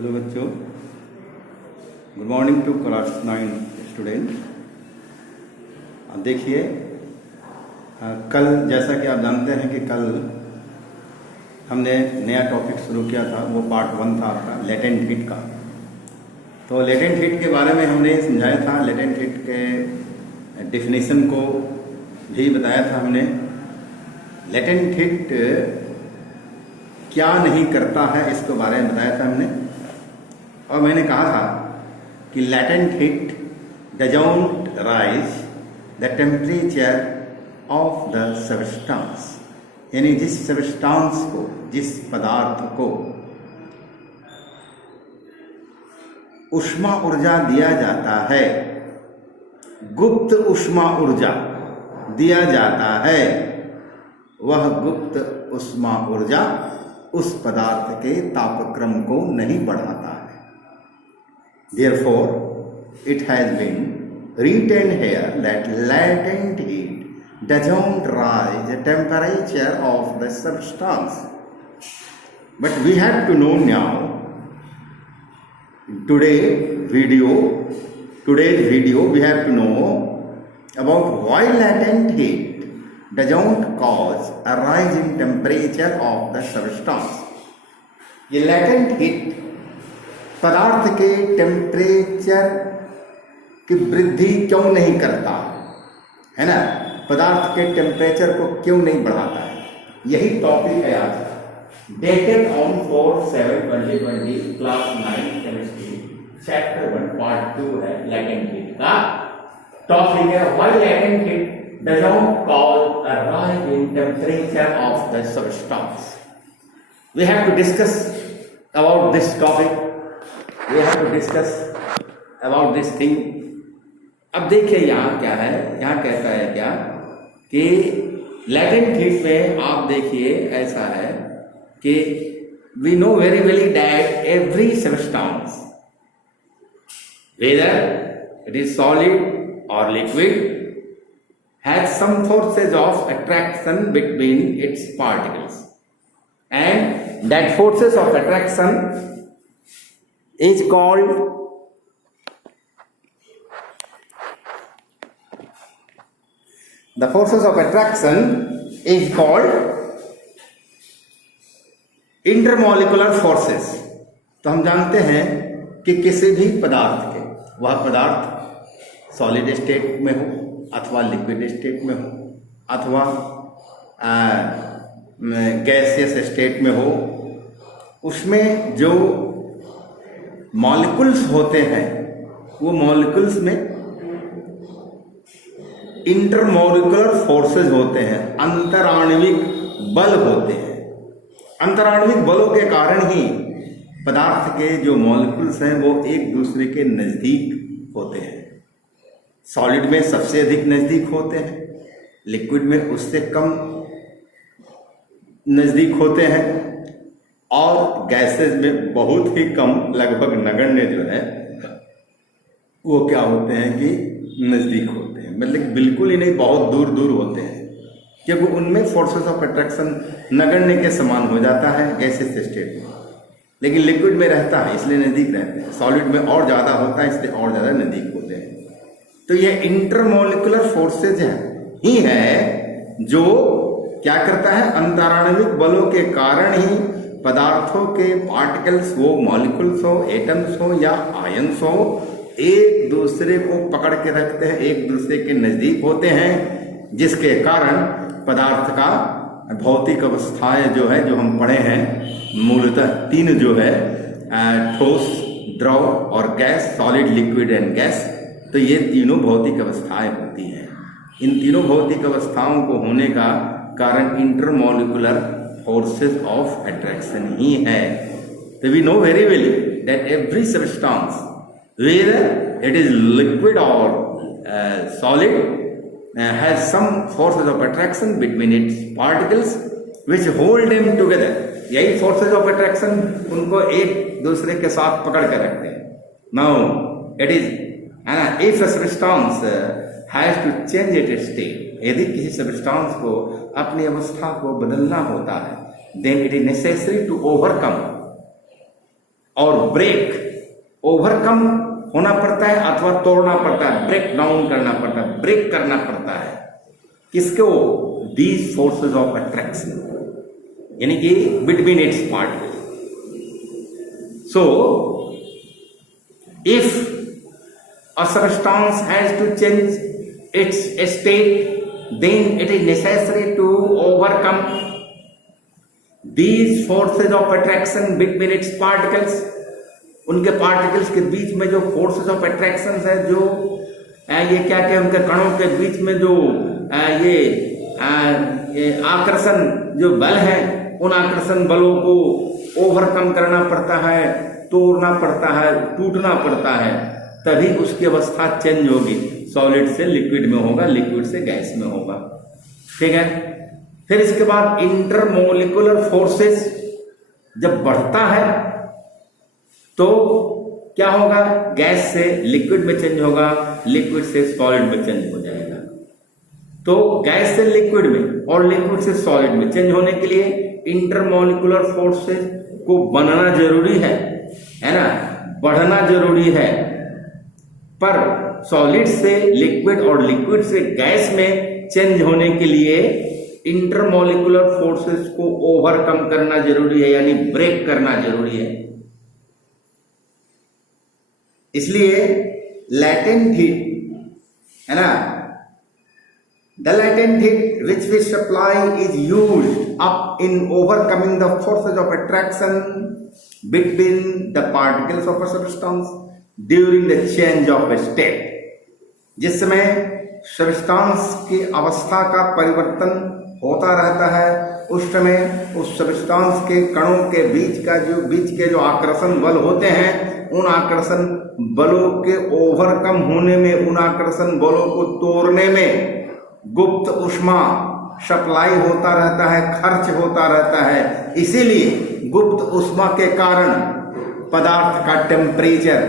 Hello बच्चों, good morning to class 9 student. देखिए, कल जैसा कि आप जानते हैं कि कल हमने नया टॉपिक शुरू किया था, वो पार्ट 1 था आपका लेटेंट हीट का। तो लेटेंट हीट के बारे में हमने समझाया था, लेटेंट हीट के डेफिनेशन को भी बताया था हमने। लेटेंट हीट क्या नहीं करता है इसके बारे में बताया था हमने, और मैंने कहा था कि latent heat doesn't rise the temperature of the substance, यानी जिस सबस्टेंस को, जिस पदार्थ को ऊष्मा ऊर्जा दिया जाता है, गुप्त ऊष्मा ऊर्जा दिया जाता है, वह गुप्त ऊष्मा ऊर्जा उस पदार्थ के तापक्रम को नहीं बढ़ाता है। Therefore, it has been written here that latent heat doesn't rise the temperature of the substance. But we have to know now, today's video, we have to know about why latent heat doesn't cause a rise in temperature of the substance. ये latent heat पदार्थ के temperature की वृद्धि क्यों नहीं करता है ना, पदार्थ के टेम्परेचर को क्यों नहीं बढ़ाता है, यही टॉपिक है आज का। Dated on 4/7/2020 class 9 chemistry chapter 1 part 2 है। लेटेंट हीट का टॉपिक है why latent heat doesn't cause a rise in temperature of the substance. We have to discuss about this topic, we have to discuss about this thing। अब देखिए यहाँ क्या है, यहाँ कहता है क्या कि लेटेंट हीट में आप देखिए ऐसा है कि we know very well that every substance, whether it is solid or liquid, has some forces of attraction between its particles, and that forces of attraction is called the forces of attraction is called intermolecular forces। तो हम जानते हैं कि किसी भी पदार्थ के, वह पदार्थ सॉलिड स्टेट में हो अथवा लिक्विड स्टेट में हो अथवा गैसियस स्टेट में हो, उसमें जो मॉलिक्यूल्स होते हैं वो मॉलिक्यूल्स में इंटरमॉलिक्यूलर फोर्सेस होते हैं, अंतराण्विक बल होते हैं। अंतराण्विक बलों के कारण ही पदार्थ के जो मॉलिक्यूल्स हैं वो एक दूसरे के नज़दीक होते हैं। सॉलिड में सबसे अधिक नज़दीक होते हैं, लिक्विड में उससे कम नज़दीक होते हैं, और गैसेज में बहुत ही कम, लगभग नगण्य जो है वो क्या होते हैं कि नज़दीक होते हैं, मतलब बिल्कुल ही नहीं, बहुत दूर दूर होते हैं, क्योंकि उनमें फोर्सेस ऑफ अट्रैक्शन नगण्य के समान हो जाता है गैसेज स्टेट में, लेकिन लिक्विड में रहता है इसलिए नज़दीक रहते हैं, सॉलिड में और ज़्यादा होता है इसलिए और ज़्यादा नज़दीक होते हैं। तो ये इंटरमॉलिक्यूलर फोर्सेज ही है जो क्या करता है, अंतराण्विक बलों के कारण ही पदार्थों के पार्टिकल्स, वो मॉलिक्यूल्स हो, एटम्स हो या आयंस हो, एक दूसरे को पकड़ के रखते हैं, एक दूसरे के नज़दीक होते हैं, जिसके कारण पदार्थ का भौतिक अवस्थाएं जो है, जो हम पढ़े हैं मूलतः 3 जो है, ठोस, द्रव और gas, solid, liquid and gas. तो ये तीनों भौतिक अवस्थाएं होती हैं। इन तीनों भौतिक अवस्थाओं को होने का कारण इंटरमॉलिक्यूलर forces of attraction ही है। तो we know very well that every substance, whether it is liquid or solid, has some forces of attraction between its particles which hold them together। यही forces of attraction उनको एक दूसरे के साथ पकड़ कर रखते हैं। Now it is, if a substance has to change its state, यदि किसी सबस्टेंस को अपनी अवस्था को बदलना होता है, then it is necessary to overcome और ब्रेक ओवरकम होना पड़ता है अथवा तोड़ना पड़ता है, ब्रेक डाउन करना पड़ता है, ब्रेक करना पड़ता है किसको? दीज फोर्सेस ऑफ अट्रैक्शन, यानी कि between its part. So if a substance has to change its state, then it is necessary to overcome these forces of attraction between its particles। उनके पार्टिकल्स के बीच में जो फोर्सेस ऑफ अट्रैक्शन है, जो ये क्या क्या उनके कणों के बीच में जो ये आकर्षण जो बल है, उन आकर्षण बलों को ओवरकम करना पड़ता है, तोड़ना पड़ता है, टूटना पड़ता है, तभी उसकी अवस्था चेंज होगी। सॉलिड से लिक्विड में होगा, लिक्विड से गैस में होगा। ठीक है। फिर इसके बाद इंटरमोलिकुलर फोर्सेस जब बढ़ता है तो क्या होगा? गैस से लिक्विड में चेंज होगा, लिक्विड से सॉलिड में चेंज हो जाएगा। तो गैस से लिक्विड में और लिक्विड से सॉलिड में चेंज होने के लिए इंटरमोलिकुलर फोर्सेस को बनना जरूरी है ना, बढ़ना जरूरी है। पर सॉलिड से लिक्विड और लिक्विड से गैस में चेंज होने के लिए इंटरमोलिकुलर फोर्सेस को ओवरकम करना जरूरी है, यानी ब्रेक करना जरूरी है। इसलिए लैटेंट हीट है ना, the latent heat which we supply is used up in overcoming the forces of attraction between the particles of a substance during the change of state. जिस समय सब्सटेंस की अवस्था का परिवर्तन होता रहता है, उस समय उस सब्सटेंस के कणों के बीच के जो आकर्षण बल होते हैं, उन आकर्षण बलों के ओवरकम होने में, उन आकर्षण बलों को तोड़ने में गुप्त ऊष्मा सप्लाई होता रहता है, खर्च होता रहता है। इसीलिए गुप्त ऊष्मा के कारण पदार्थ का टेम्परेचर,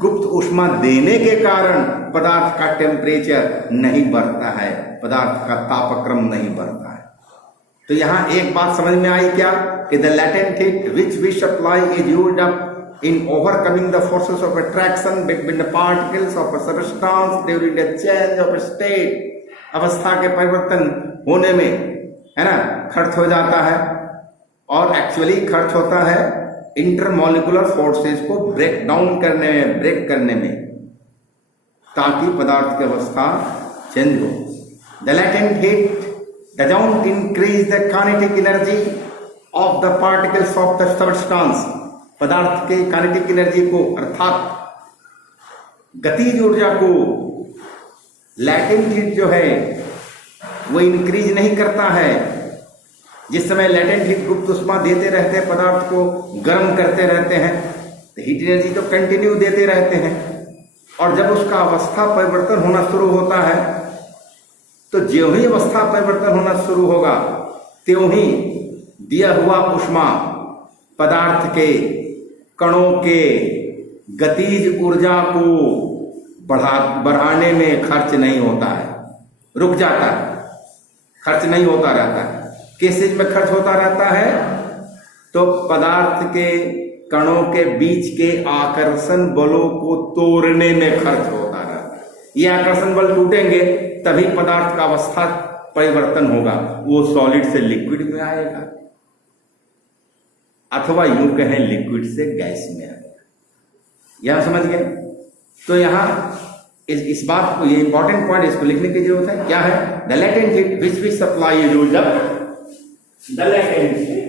गुप्त ऊष्मा देने के कारण पदार्थ का टेम्परेचर नहीं बढ़ता है, पदार्थ का तापक्रम नहीं बढ़ता है। तो यहां एक बात समझ में आई क्या? कि the latent heat which we supply is used up in overcoming the forces of attraction between the particles of a substance during the change of state। अवस्था के परिवर्तन होने में है ना खर्च हो जाता है, और एक्चुअली खर्च होता है इंटरमोलिकुलर फोर्सेस को ब्रेक डाउन करने में, ब्रेक करने में, ताकि पदार्थ की अवस्था चेंज हो। The latent heat doesn't increase the kinetic energy of the particles of the substance. पदार्थ के काइनेटिक एनर्जी को, अर्थात गतिज ऊर्जा को लैटेंट हीट जो है वो इंक्रीज नहीं करता है। जिस समय लैटेंट हीट गुप्त ऊष्मा देते रहते हैं, पदार्थ को गर्म करते रहते हैं, तो हीट एनर्जी तो कंटिन्यू देते रहते हैं। और जब उसका अवस्था परिवर्तन होना शुरू होता है, तो ज्यों ही अवस्था परिवर्तन होना शुरू होगा, त्यों ही दिया हुआ ऊष्मा पदार्थ के कणों के गतिज ऊर्जा को बढ़ाने में खर्च नहीं होता है, रुक जाता है, खर्च नहीं होता रहता है। किस चीज में खर्च होता रहता है? तो पदार्थ के कणों के बीच के आकर्षण बलों को तोड़ने में खर्च होता रहता है। ये आकर्षण बल टूटेंगे तभी पदार्थ का अवस्था परिवर्तन होगा, वो सॉलिड से लिक्विड में आएगा, अथवा यूं कहें लिक्विड से गैस में आएगा। यह समझ गए? तो यहां इस बात को, ये इंपॉर्टेंट पॉइंट, इसको लिखने की जरूरत है। क्या है? The latent heat which we supply is used up, the latent heat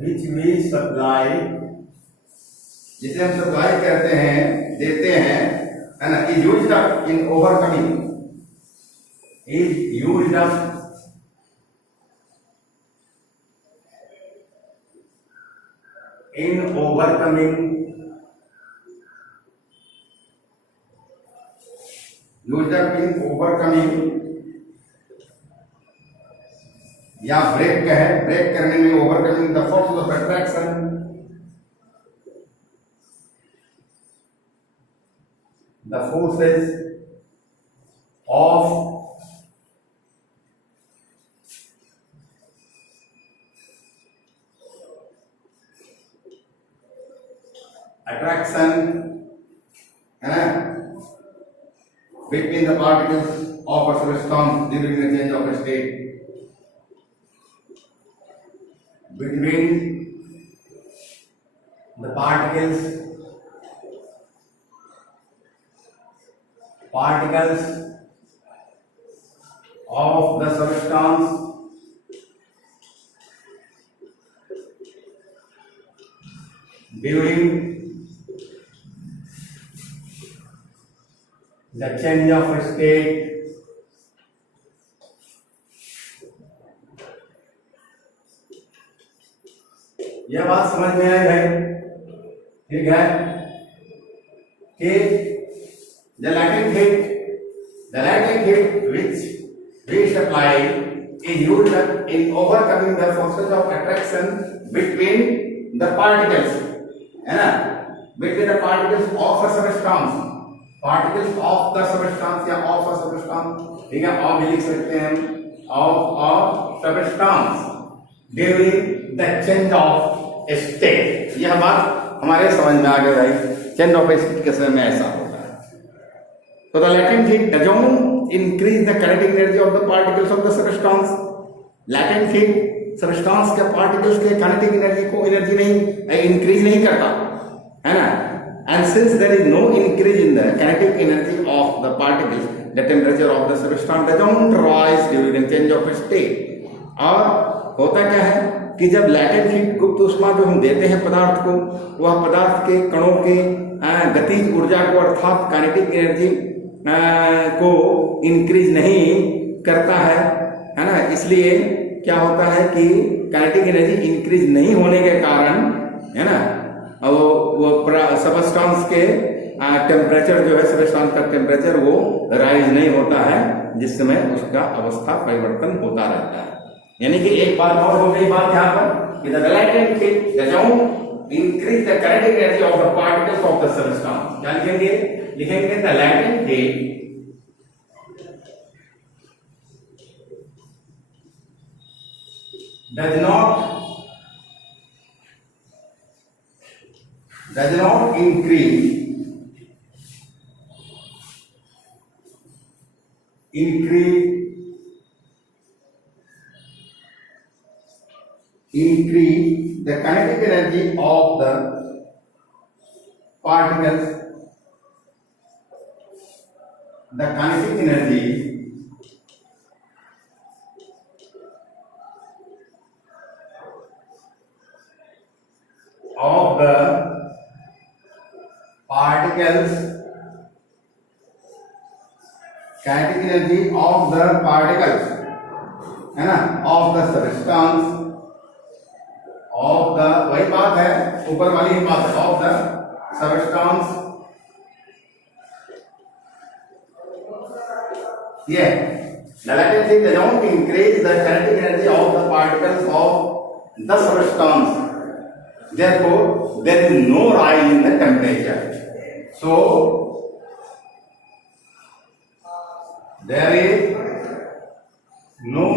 which we supply, जिसे हम सप्लाई करते हैं, देते हैं, है ना, is used up in overcoming, is used up in overcoming, used up in overcoming या ब्रेक का है, ब्रेक करने में overcoming the force of attraction, the forces of attraction, है ना, between the particles of a substance during the change of state, between the particles of the substance during the change of state, यह बात समझ में आई भाई? ठीक है कि the latent heat which we supply is used in overcoming the forces of attraction between the particles, है ना, between the particles of a substance, particles of the substance या of a substance, ठीक है, और भी लिख सकते हैं हम of substance during the change of state। यह बात हमारे समझ में आ गई भाई, चेंज ऑफ स्टेट के समय में ऐसा होता है। तो the latent heat doesn't increase the kinetic energy of the particles of the substance. Latent heat substance के पार्टिकल्स के काइनेटिक एनर्जी को नहीं इंक्रीज नहीं करता, है ना। And since there is no increase in the kinetic energy of the particles, the temperature of the substance doesn't rise during the change of state. और होता क्या है कि जब लैटेंट हीट गुप्त ऊष्मा जो हम देते हैं पदार्थ को, वह पदार्थ के कणों के गतिज ऊर्जा को अर्थात काइनेटिक एनर्जी को इंक्रीज नहीं करता है ना। इसलिए क्या होता है कि काइनेटिक एनर्जी इंक्रीज नहीं होने के कारण, है ना, वो सबस्टेंस के टेम्परेचर जो है, सबस्टेंस का टेम्परेचर वो राइज नहीं होता है, जिस समय उसका अवस्था परिवर्तन होता रहता है। यानी कि एक बात और हो गई बात यहाँ पर कि the latent heat doesn't increase the kinetic energy of the particles of the substance. क्या लिखेंगे the latent heat does not increase the kinetic energy of the particles, the kinetic energy of the particles, kinetic energy of the particles, है ना, of the substance, of the, वही बात है, ऊपर वाली ही बात है, of the substance, yeah, the latent heat does not increase the kinetic energy of the particles of the substance, therefore there is no rise in the temperature, so there is no